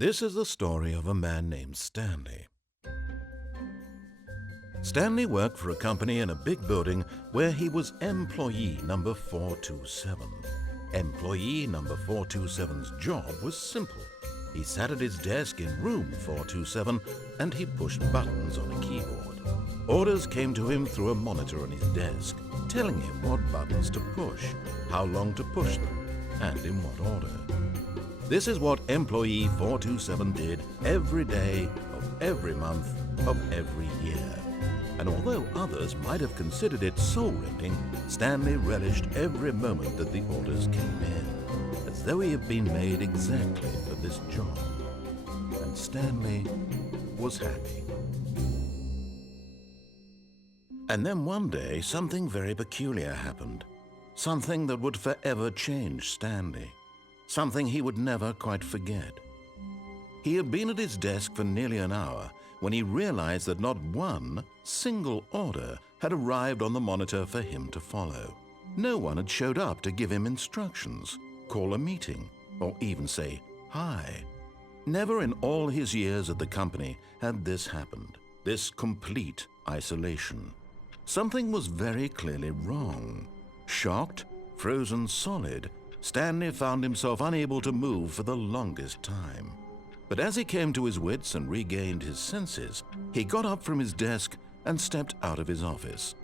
This is the story of a man named Stanley. Stanley worked for a company in a big building where he was employee number 427. Employee number 427's job was simple. He sat at his desk in room 427 and he pushed buttons on a keyboard. Orders came to him through a monitor on his desk, telling him what buttons to push, how long to push them, and in what order. This is what employee 427 did every day of every month of every year. And although others might have considered it soul-rending, Stanley relished every moment that the orders came in, as though he had been made exactly for this job. And Stanley was happy. And then one day, something very peculiar happened. Something that would forever change Stanley. Something he would never quite forget. He had been at his desk for nearly an hour when he realized that not one single order had arrived on the monitor for him to follow. No one had showed up to give him instructions, call a meeting, or even say hi. Never in all his years at the company had this happened, this complete isolation. Something was very clearly wrong. Shocked, frozen solid, Stanley found himself unable to move for the longest time. But as he came to his wits and regained his senses, he got up from his desk and stepped out of his office.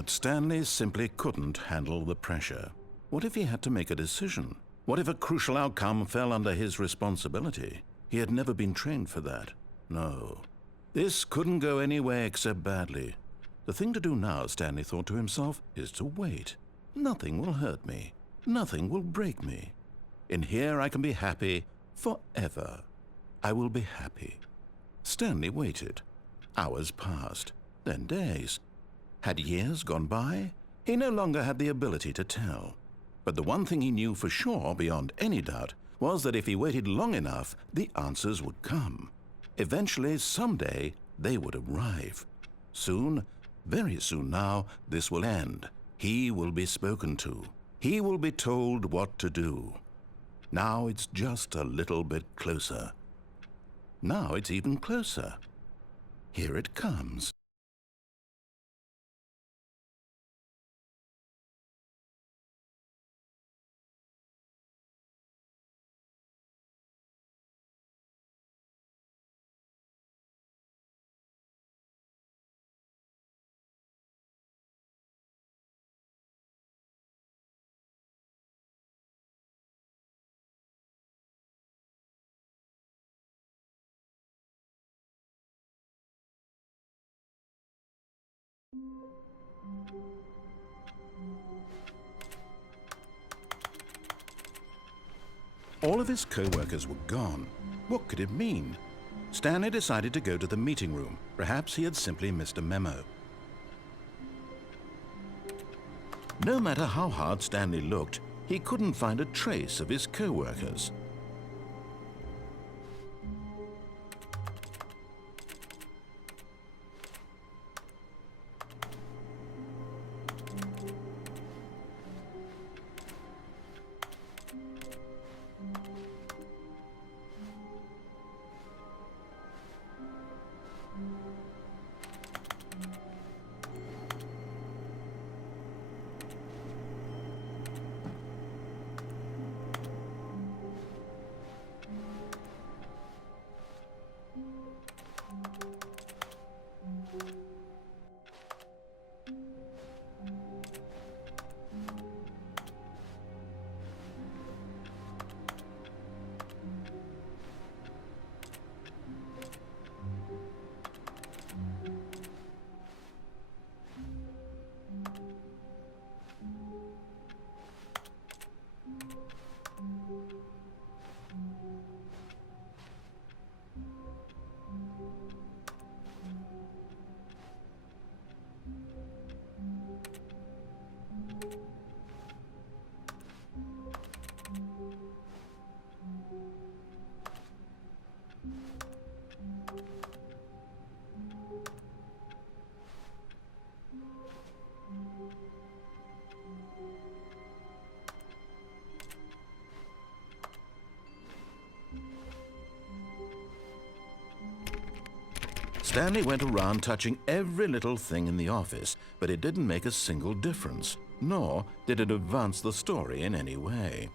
But Stanley simply couldn't handle the pressure. What if he had to make a decision? What if a crucial outcome fell under his responsibility? He had never been trained for that. No. This couldn't go any way except badly. The thing to do now, Stanley thought to himself, is to wait. Nothing will hurt me. Nothing will break me. In here I can be happy forever. I will be happy. Stanley waited. Hours passed, then days. Had years gone by? He no longer had the ability to tell. But the one thing he knew for sure, beyond any doubt, was that if he waited long enough, the answers would come. Eventually, someday, they would arrive. Soon, very soon now, this will end. He will be spoken to. He will be told what to do. Now it's just a little bit closer. Now it's even closer. Here it comes. All of his co-workers were gone. What could it mean? Stanley decided to go to the meeting room. Perhaps he had simply missed a memo. No matter how hard Stanley looked, he couldn't find a trace of his co-workers. Stanley went around touching every little thing in the office, but it didn't make a single difference, nor did it advance the story in any way.